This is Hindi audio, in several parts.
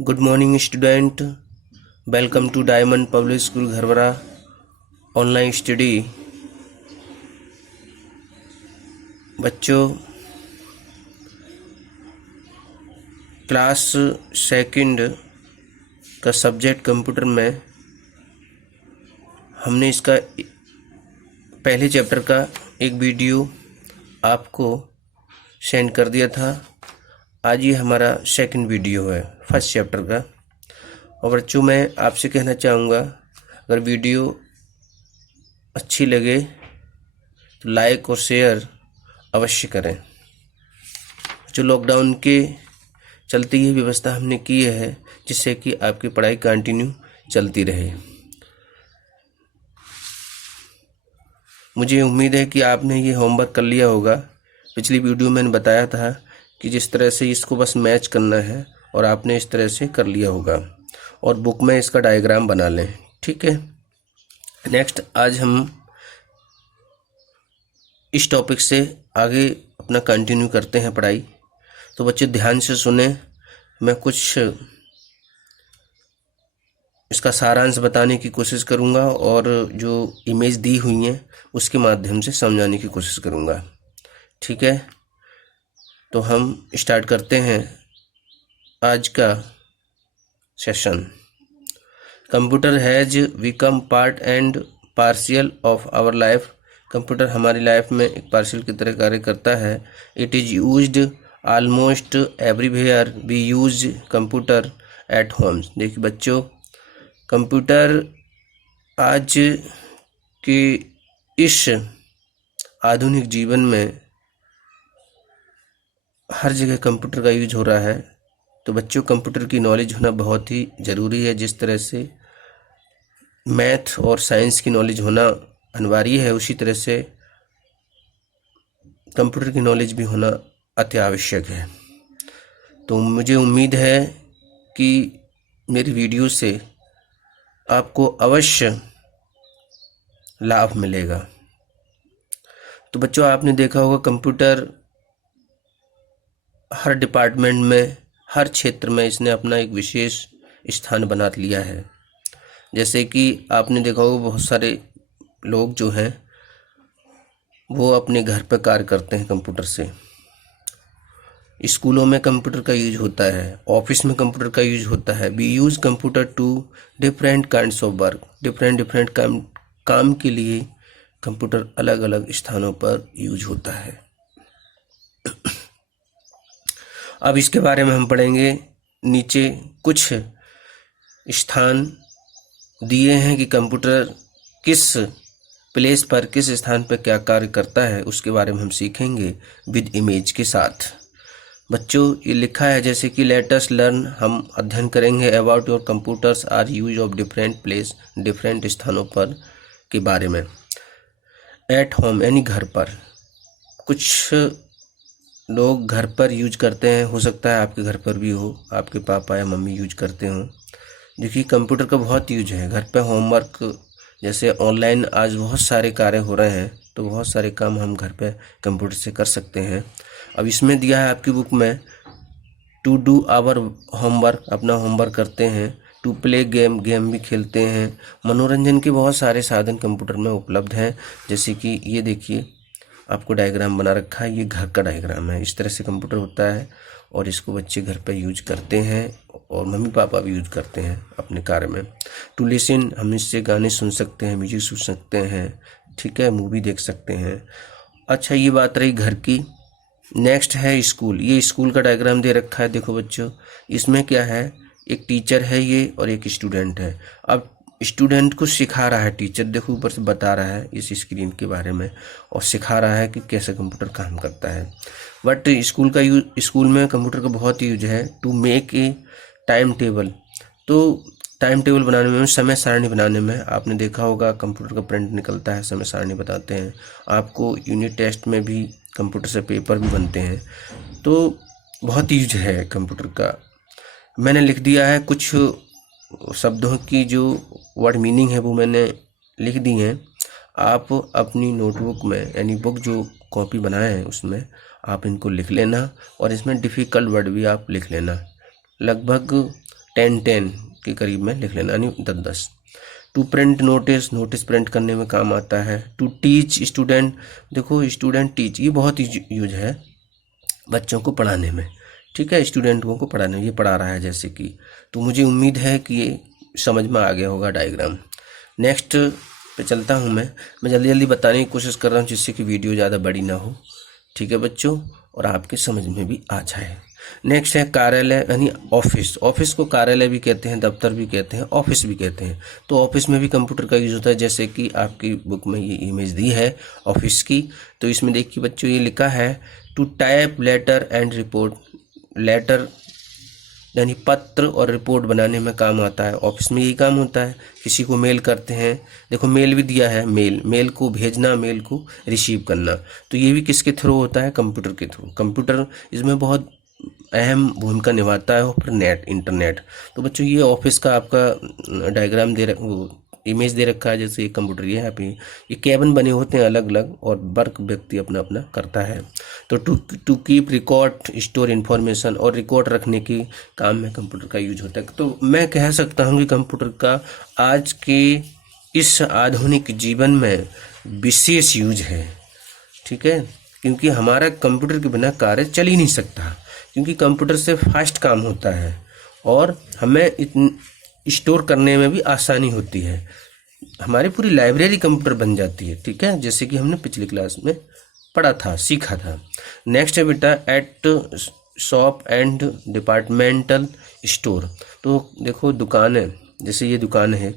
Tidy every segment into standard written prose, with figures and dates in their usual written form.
Good morning student. Welcome to Diamond Public School Gharwara online study. बच्चों, क्लास सेकंड का सब्जेक्ट कंप्यूटर में हमने इसका पहले चैप्टर का एक वीडियो आपको सेंड कर दिया था। आज ये हमारा सेकंड वीडियो है फर्स्ट चैप्टर का। और बच्चों, मैं आपसे कहना चाहूँगा, अगर वीडियो अच्छी लगे तो लाइक और शेयर अवश्य करें। जो लॉकडाउन के चलते ये व्यवस्था हमने की है जिससे कि आपकी पढ़ाई कंटिन्यू चलती रहे। मुझे उम्मीद है कि आपने ये होमवर्क कर लिया होगा। पिछली वीडियो में मैंने बताया था कि जिस तरह से इसको बस मैच करना है और आपने इस तरह से कर लिया होगा, और बुक में इसका डायग्राम बना लें। ठीक है। नेक्स्ट, आज हम इस टॉपिक से आगे अपना कंटिन्यू करते हैं पढ़ाई। तो बच्चे ध्यान से सुने, मैं कुछ इसका सारांश बताने की कोशिश करूंगा और जो इमेज दी हुई हैं उसके माध्यम से समझाने की कोशिश करूंगा। ठीक है, तो हम स्टार्ट करते हैं आज का session. Computer has become part and partial of our life. Computer हमारी लाइफ में एक पार्शियल की तरह कार्य करता है। It is used almost everywhere. We use computer at homes. देखिए बच्चों, कंप्यूटर आज के इस आधुनिक जीवन में हर जगह कंप्यूटर का यूज हो रहा है। तो बच्चों, कंप्यूटर की नॉलेज होना बहुत ही ज़रूरी है। जिस तरह से मैथ और साइंस की नॉलेज होना अनिवार्य है, उसी तरह से कंप्यूटर की नॉलेज भी होना अति आवश्यक है। तो मुझे उम्मीद है कि मेरी वीडियो से आपको अवश्य लाभ मिलेगा। तो बच्चों, आपने देखा होगा कंप्यूटर हर डिपार्टमेंट में, हर क्षेत्र में इसने अपना एक विशेष स्थान बना लिया है। जैसे कि आपने देखा होगा बहुत सारे लोग जो हैं वो अपने घर पर कार्य करते हैं कंप्यूटर से। स्कूलों में कंप्यूटर का यूज होता है, ऑफिस में कंप्यूटर का यूज होता है। We use computer to different kinds of work. Different काम के लिए कंप्यूटर अलग अलग स्थानों पर यूज होता है। अब इसके बारे में हम पढ़ेंगे। नीचे कुछ स्थान दिए हैं कि कंप्यूटर किस प्लेस पर, किस स्थान पर क्या कार्य करता है, उसके बारे में हम सीखेंगे विद इमेज के साथ। बच्चों, ये लिखा है जैसे कि लेट अस लर्न, हम अध्ययन करेंगे about your computers are use of different place, different स्थानों पर के बारे में। एट होम यानी घर पर। कुछ लोग घर पर यूज करते हैं, हो सकता है आपके घर पर भी हो, आपके पापा या मम्मी यूज करते हो। देखिए, कंप्यूटर का बहुत यूज है घर पे। होमवर्क जैसे ऑनलाइन आज बहुत सारे कार्य हो रहे हैं, तो बहुत सारे काम हम घर पे कंप्यूटर से कर सकते हैं। अब इसमें दिया है आपकी बुक में, टू डू आवर होमवर्क, अपना होमवर्क करते हैं। टू प्ले गेम, गेम भी खेलते हैं। मनोरंजन के बहुत सारे साधन कंप्यूटर में उपलब्ध हैं। जैसे कि ये देखिए, आपको डायग्राम बना रखा है, ये घर का डायग्राम है। इस तरह से कंप्यूटर होता है और इसको बच्चे घर पर यूज करते हैं और मम्मी पापा भी यूज करते हैं अपने कार्य में। टू लिसन, हम इससे गाने सुन सकते हैं, म्यूजिक सुन सकते हैं। ठीक है, मूवी देख सकते हैं। अच्छा, ये बात रही घर की। नेक्स्ट है स्कूल। ये स्कूल का डायग्राम दे रखा है। देखो बच्चों, इसमें क्या है, एक टीचर है ये और एक स्टूडेंट है। अब स्टूडेंट को सिखा रहा है टीचर, देखो ऊपर से बता रहा है इस स्क्रीन के बारे में और सिखा रहा है कि कैसे कंप्यूटर काम करता है। बट स्कूल में कंप्यूटर का बहुत यूज है। To make a time table, तो टाइम टेबल बनाने में, समय सारणी बनाने में, आपने देखा होगा कंप्यूटर का प्रिंट निकलता है, समय सारणी बताते हैं। आपको यूनिट टेस्ट में भी कंप्यूटर से पेपर भी बनते हैं। तो बहुत यूज है कंप्यूटर का। मैंने लिख दिया है कुछ शब्दों की जो वर्ड मीनिंग है वो मैंने लिख दी हैं। आप अपनी नोटबुक में, यानी बुक जो कॉपी बनाए हैं उसमें आप इनको लिख लेना और इसमें डिफ़िकल्ट वर्ड भी आप लिख लेना। लगभग 10 के करीब में लिख लेना, यानी 10। To print notice, notice print करने में काम आता है। टू टीच स्टूडेंट, देखो स्टूडेंट टीच, ये बहुत यूज है बच्चों को पढ़ाने में, ठीक है, स्टूडेंटों को पढ़ाने में, ये पढ़ा रहा है जैसे कि, तो मुझे उम्मीद है कि ये समझ में आ गया होगा डायग्राम। नेक्स्ट पे चलता हूँ मैं जल्दी जल्दी बताने की कोशिश कर रहा हूँ जिससे कि वीडियो ज़्यादा बड़ी ना हो, ठीक है बच्चों, और आपके समझ में भी आ जाए। नेक्स्ट है कार्यालय, यानी ऑफिस। ऑफिस को कार्यालय भी कहते हैं, दफ्तर भी कहते हैं, ऑफिस भी कहते हैं। तो ऑफिस में भी कंप्यूटर का यूज होता है, जैसे कि आपकी बुक में ये इमेज दी है ऑफिस की। तो इसमें देखिए बच्चों, ये लिखा है to type letter and report. Letter यानी पत्र और रिपोर्ट बनाने में काम आता है, ऑफिस में यही काम होता है। किसी को मेल करते हैं, देखो मेल भी दिया है, मेल को भेजना, मेल को रिसीव करना, तो ये भी किसके थ्रू होता है, कंप्यूटर के थ्रू। कंप्यूटर इसमें बहुत अहम भूमिका निभाता है, और फिर इंटरनेट। तो बच्चों ये ऑफिस का आपका डायग्राम इमेज दे रखा है, जैसे एक कंप्यूटर ये है, ये केबिन बने होते हैं अलग अलग, और वर्क व्यक्ति अपना अपना करता है। तो to keep record, store information, और रिकॉर्ड रखने के काम में कंप्यूटर का यूज होता है। तो मैं कह सकता हूँ कि कंप्यूटर का आज के इस आधुनिक जीवन में विशेष यूज है, ठीक है, क्योंकि हमारा कंप्यूटर के बिना कार्य चल ही नहीं सकता, क्योंकि कंप्यूटर से फास्ट काम होता है और हमें स्टोर करने में भी आसानी होती है। हमारी पूरी लाइब्रेरी कंप्यूटर बन जाती है, ठीक है, जैसे कि हमने पिछली क्लास में पढ़ा था, सीखा था। नेक्स्ट है बेटा eight shop and departmental store. तो देखो दुकान है, जैसे ये दुकान है,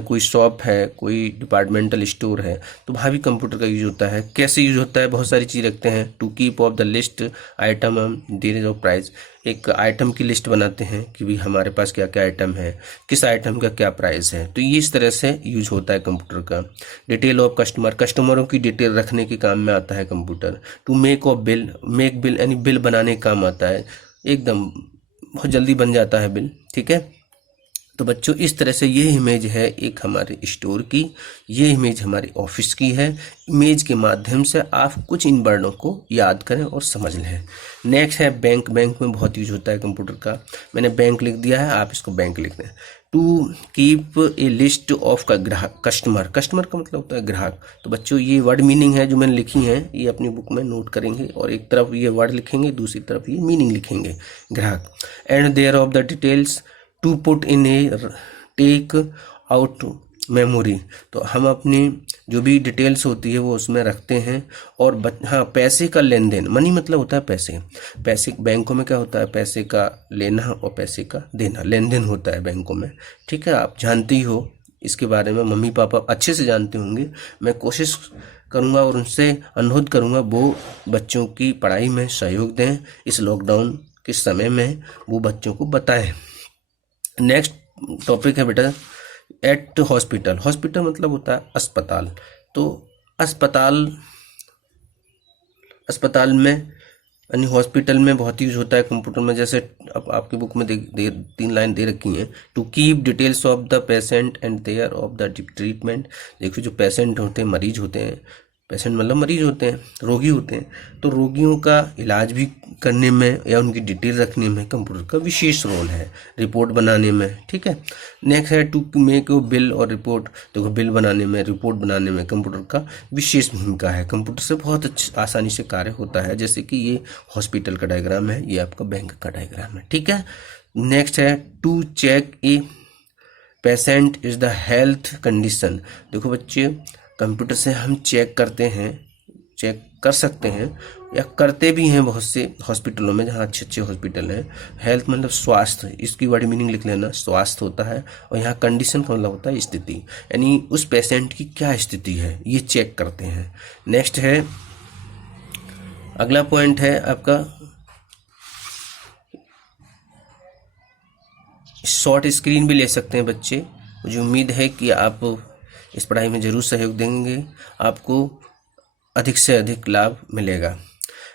कोई शॉप है, कोई डिपार्टमेंटल स्टोर है, तो वहाँ भी कंप्यूटर का यूज होता है। कैसे यूज होता है, बहुत सारी चीज़ रखते हैं। To keep of the list item their of price, एक आइटम की लिस्ट बनाते हैं कि भाई हमारे पास क्या क्या आइटम है, किस आइटम का क्या प्राइस है, तो ये इस तरह से यूज होता है कंप्यूटर का। डिटेल ऑफ कस्टमरों की डिटेल रखने के काम में आता है कंप्यूटर। टू मेक बिल यानी बिल बनाने का काम आता है, एकदम बहुत जल्दी बन जाता है बिल, ठीक है। तो बच्चों इस तरह से ये इमेज है एक हमारे स्टोर की, ये इमेज हमारी ऑफिस की है। इमेज के माध्यम से आप कुछ इन वर्डों को याद करें और समझ लें। नेक्स्ट है बैंक में बहुत यूज होता है कंप्यूटर का। मैंने बैंक लिख दिया है, आप इसको बैंक लिख दें। To keep a list of ग्राहक, कस्टमर का मतलब होता है ग्राहक। तो बच्चों ये वर्ड मीनिंग है जो मैंने लिखी है, ये अपनी बुक में नोट करेंगे, और एक तरफ ये वर्ड लिखेंगे, दूसरी तरफ ये मीनिंग लिखेंगे, ग्राहक। And their of the details to put in a take out memory, तो हम अपनी जो भी डिटेल्स होती है वो उसमें रखते हैं। और हाँ, पैसे का लेन देन, मनी मतलब होता है पैसे बैंकों में क्या होता है, पैसे का लेना और पैसे का देना, लेन देन होता है बैंकों में, ठीक है। आप जानते ही हो इसके बारे में, मम्मी पापा अच्छे से जानते होंगे। मैं कोशिश करूँगा और उनसे अनुरोध करूँगा वो बच्चों की पढ़ाई में सहयोग दें, इस लॉकडाउन के समय में वो बच्चों को बताएं। नेक्स्ट टॉपिक है बेटा एट हॉस्पिटल मतलब होता है अस्पताल। तो अस्पताल में यानी हॉस्पिटल में बहुत यूज होता है कंप्यूटर में। जैसे अब आपकी बुक में 3 लाइन दे रखी हैं। To keep details of the patient and their of the treatment. देखो जो पेशेंट होते हैं, मरीज होते हैं, पेशेंट मतलब मरीज होते हैं, रोगी होते हैं, तो रोगियों का इलाज भी करने में या उनकी डिटेल रखने में कंप्यूटर का विशेष रोल है, रिपोर्ट बनाने में, ठीक है। नेक्स्ट है टू मेक बिल और रिपोर्ट। देखो बिल बनाने में, रिपोर्ट बनाने में कंप्यूटर का विशेष भूमिका है। कंप्यूटर से बहुत आसानी से कार्य होता है। जैसे कि ये हॉस्पिटल का डायग्राम है, ये आपका बैंक का डायग्राम है, ठीक है। नेक्स्ट है to check a patient is the health condition. देखो बच्चे कंप्यूटर से हम चेक कर सकते हैं या करते भी हैं बहुत से हॉस्पिटलों में, जहाँ अच्छे हॉस्पिटल हैं। हेल्थ मतलब स्वास्थ्य, इसकी वर्ड मीनिंग लिख लेना, स्वास्थ्य होता है। और यहाँ कंडीशन का मतलब होता है स्थिति, यानी उस पेशेंट की क्या स्थिति है, ये चेक करते हैं। नेक्स्ट है, अगला पॉइंट है आपका शॉर्ट स्क्रीन भी ले सकते हैं बच्चे। मुझे उम्मीद है कि आप इस पढ़ाई में जरूर सहयोग देंगे, आपको अधिक से अधिक लाभ मिलेगा।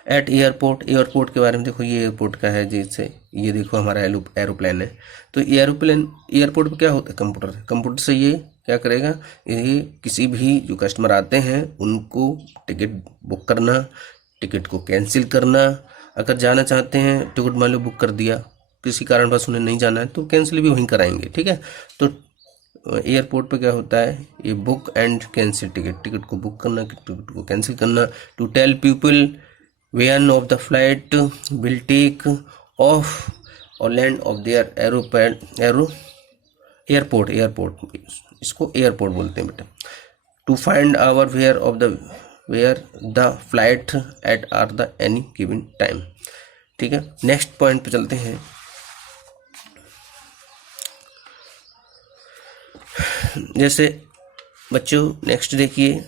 एट एयरपोर्ट के बारे में देखो, ये एयरपोर्ट का है, जैसे ये देखो हमारा एरोप्लेन है। तो एयरपोर्ट पे क्या होता है, कंप्यूटर से ये क्या करेगा, ये किसी भी जो कस्टमर आते हैं उनको टिकट बुक करना, टिकट को कैंसिल करना। अगर जाना चाहते हैं, टिकट मान लो बुक कर दिया, किसी कारणवश उन्हें नहीं जाना है तो कैंसिल भी वहीं कराएंगे, ठीक है। तो एयरपोर्ट पे क्या होता है, ये book and cancel ticket, ticket को बुक करना, टिकट को कैंसिल करना। To tell people when of the flight will take off और लैंड ऑफ देयर एयरपोर्ट, इसको एयरपोर्ट बोलते हैं बेटा। To find our where the flight at are the any given time, ठीक है। नेक्स्ट पॉइंट पे चलते हैं। जैसे बच्चों नेक्स्ट देखिए,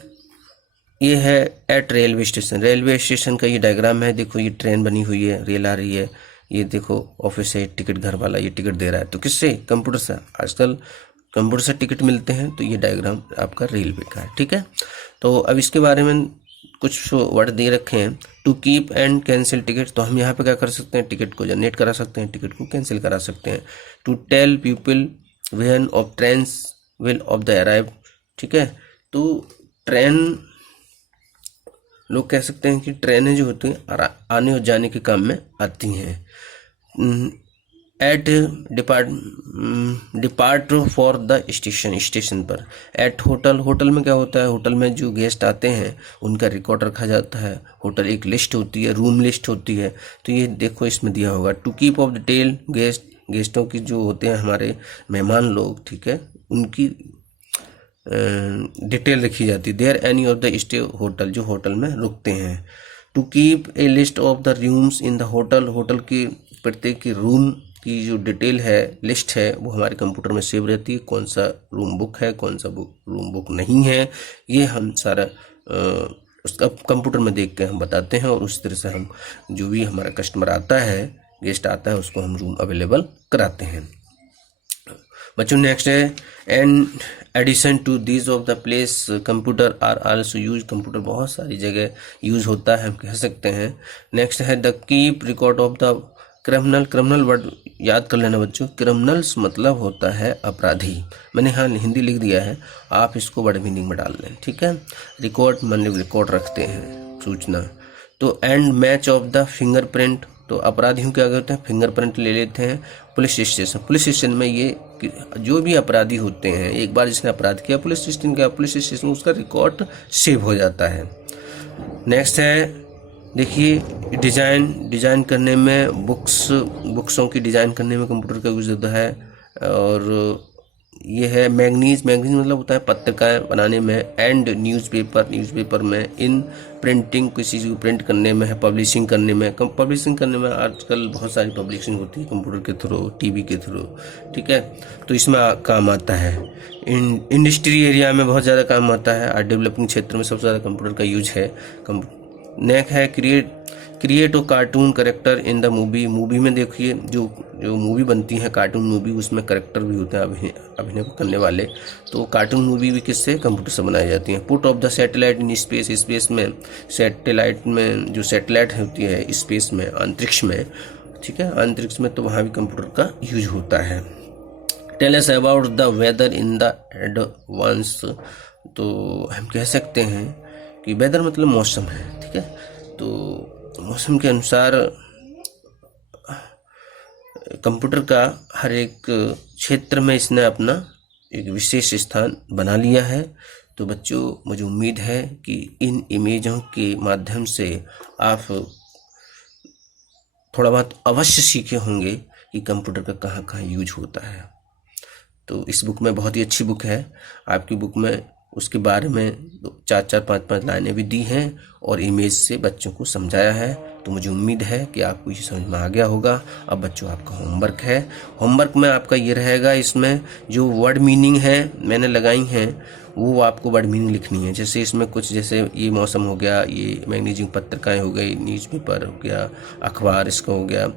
ये है eight railway station. Railway station का ये डायग्राम है, देखो ये ट्रेन बनी हुई है, रेल आ रही है, ये देखो ऑफिस है, टिकट घर वाला ये टिकट दे रहा है, तो किससे, कंप्यूटर से। आजकल कंप्यूटर से टिकट मिलते हैं, तो ये डायग्राम आपका रेलवे का है, ठीक है। तो अब इसके बारे में कुछ वर्ड दे रखे हैं। To keep and cancel ticket, तो हम यहाँ पे क्या कर सकते हैं, टिकट को जनरेट करा सकते हैं, टिकट को कैंसिल करा सकते हैं। To tell people when of trains will of the arrive, ठीक है। तो ट्रेन, लोग कह सकते हैं कि ट्रेनें जो होती हैं आने और जाने के काम में आती हैं। At depart for the station, station पर। एट होटल, होटल में क्या होता है, होटल में जो गेस्ट आते हैं उनका रिकॉर्ड रखा जाता है। होटल एक लिस्ट होती है, रूम लिस्ट होती है, तो ये देखो इसमें दिया होगा। To keep of detail guest, गेस्टों की जो होते हैं हमारे मेहमान लोग, ठीक है, उनकी डिटेल रखी जाती है। Their any of the stay hotel, जो होटल में रुकते हैं। To keep a list of the rooms in the hotel, hotel की प्रत्येक रूम की जो डिटेल है, लिस्ट है, वो हमारे कंप्यूटर में सेव रहती है। कौन सा रूम बुक है, कौन सा रूम बुक नहीं है, ये हम सारा उसका कंप्यूटर में देख के हम बताते हैं, और उस तरह से हम जो भी हमारा कस्टमर आता है, गेस्ट आता है, उसको हम रूम अवेलेबल कराते हैं। बच्चों नेक्स्ट है, and addition to these of the place computer are also use, computer बहुत सारी जगह यूज होता है, हम कह सकते हैं। नेक्स्ट है the keep record of the criminal, criminal word याद कर लेना बच्चों, क्रिमिनल्स मतलब होता है अपराधी। मैंने यहाँ हिंदी लिख दिया है, आप इसको वर्ड मीनिंग में डाल लें, ठीक है। रिकॉर्ड मतलब रिकॉर्ड रखते हैं, सूचना। तो and match of the fingerprint, तो अपराधियों क्या करते हैं, फिंगरप्रिंट ले लेते हैं। पुलिस स्टेशन, पुलिस स्टेशन में ये जो भी अपराधी होते हैं, एक बार जिसने अपराध किया पुलिस स्टेशन का, पुलिस स्टेशन में उसका रिकॉर्ड सेव हो जाता है। नेक्स्ट है देखिए डिज़ाइन करने में, बुक्सों की डिज़ाइन करने में कंप्यूटर का यूज होता है। और ये है मैगनीज मतलब होता है पत्रिकाएं बनाने में। एंड न्यूज़पेपर में। इन प्रिंटिंग, किसी चीज़ को प्रिंट करने में है। पब्लिशिंग करने में आजकल बहुत सारी पब्लिशिंग होती है कंप्यूटर के थ्रू, टीवी के थ्रू, ठीक है, तो इसमें काम आता है। इंडस्ट्री एरिया में बहुत ज़्यादा काम आता है। आर्ट डेवलपिंग क्षेत्र में सबसे ज़्यादा कंप्यूटर का यूज है। नेक्स्ट है create o cartoon character in the movie में देखिए जो मूवी बनती है, कार्टून मूवी, उसमें करेक्टर भी होते हैं अभिनय करने वाले। तो कार्टून मूवी भी किससे, कंप्यूटर से बनाई जाती हैं। Put off the satellite in space, space में सैटेलाइट में जो सैटेलाइट होती है स्पेस में, अंतरिक्ष में, ठीक है, अंतरिक्ष में, तो वहाँ भी कंप्यूटर का यूज होता है। Tell us about the weather in the advance, तो हम कह सकते हैं कि वेदर मतलब मौसम है, ठीक है। तो मौसम के अनुसार कंप्यूटर का हर एक क्षेत्र में इसने अपना एक विशेष स्थान बना लिया है। तो बच्चों मुझे उम्मीद है कि इन इमेजों के माध्यम से आप थोड़ा बहुत अवश्य सीखे होंगे कि कंप्यूटर का कहाँ कहाँ यूज होता है। तो इस बुक में बहुत ही अच्छी बुक है, आपकी बुक में उसके बारे में 4-4, 5-5 लाइनें भी दी हैं और इमेज से बच्चों को समझाया है। तो मुझे उम्मीद है कि आपको ये समझ में आ गया होगा। अब बच्चों आपका होमवर्क है, होमवर्क में आपका ये रहेगा, इसमें जो वर्ड मीनिंग है मैंने लगाई हैं वो आपको वर्ड मीनिंग लिखनी है। जैसे इसमें कुछ, जैसे ये मौसम हो गया, ये मैगनीजिंग पत्रिकाएँ हो गई, न्यूज़पेपर हो गया, अखबार इसका हो गया,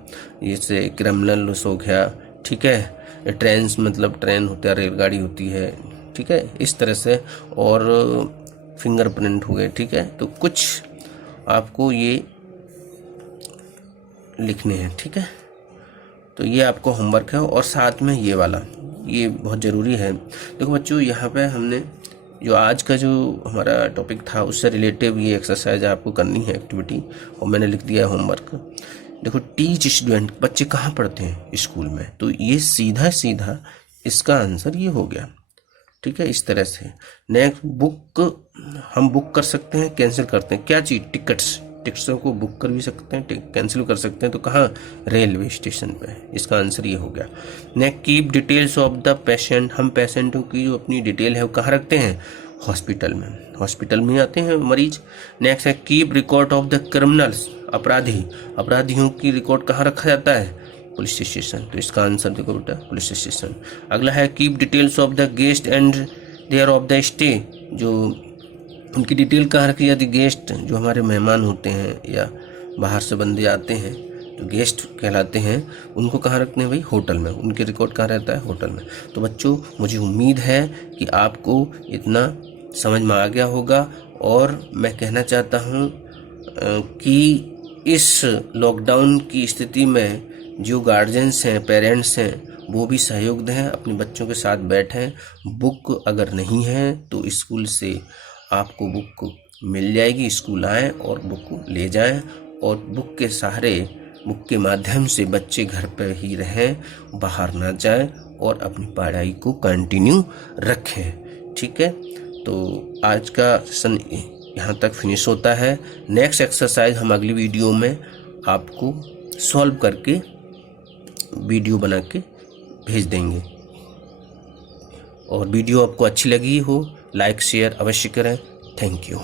जैसे क्रिमिनल हो गया, ठीक है। ट्रेन्स मतलब ट्रेन होता है, रेलगाड़ी होती है, ठीक है, इस तरह से। और फिंगरप्रिंट हो गए, ठीक है। तो कुछ आपको ये लिखने हैं, ठीक है। तो ये आपको होमवर्क है, और साथ में ये वाला, ये बहुत ज़रूरी है। देखो बच्चों, यहाँ पे हमने जो आज का जो हमारा टॉपिक था उससे रिलेटिव ये एक्सरसाइज आपको करनी है, एक्टिविटी, और मैंने लिख दिया है होमवर्क। देखो टीच स्टूडेंट, बच्चे कहाँ पढ़ते हैं? स्कूल में। तो ये सीधा सीधा इसका आंसर ये हो गया। ठीक है, इस तरह से। नेक्स्ट, बुक हम बुक कर सकते हैं, कैंसिल करते हैं। क्या चीज़? टिकट्सों को बुक कर भी सकते हैं, कैंसिल कर सकते हैं। तो कहाँ? रेलवे स्टेशन पे। इसका आंसर ये हो गया। Next, keep details of the patient, हम पेशेंटों की जो अपनी डिटेल है वो कहाँ रखते हैं? हॉस्पिटल में। हॉस्पिटल में आते हैं मरीज। नेक्स्ट है keep record of the criminals, अपराधियों की रिकॉर्ड कहाँ रखा जाता है? Police station. तो इसका आंसर देखो बेटा, पुलिस स्टेशन। अगला है keep details of the guest and their of the stay, जो उनकी डिटेल कहाँ रखी जाती? गेस्ट, जो हमारे मेहमान होते हैं या बाहर से बंदे आते हैं तो गेस्ट कहलाते हैं, उनको कहाँ रखते हैं भाई? होटल में। उनके रिकॉर्ड कहाँ रहता है? होटल में। तो बच्चों, मुझे उम्मीद है कि आपको इतना समझ में आ गया होगा। और मैं कहना चाहता हूँ कि इस लॉकडाउन की स्थिति में जो गार्जियंस हैं, पेरेंट्स हैं, वो भी सहयोग दें, अपने बच्चों के साथ बैठें। बुक अगर नहीं है तो स्कूल से आपको बुक मिल जाएगी, स्कूल आएँ और बुक ले जाएं। और बुक के सहारे, बुक के माध्यम से बच्चे घर पर ही रहें, बाहर ना जाएं और अपनी पढ़ाई को कंटिन्यू रखें। ठीक है, तो आज का सेशन यहाँ तक फिनिश होता है। नेक्स्ट एक्सरसाइज हम अगली वीडियो में आपको सॉल्व करके वीडियो बना के भेज देंगे। और वीडियो आपको अच्छी लगी हो, लाइक शेयर अवश्य करें। Thank you.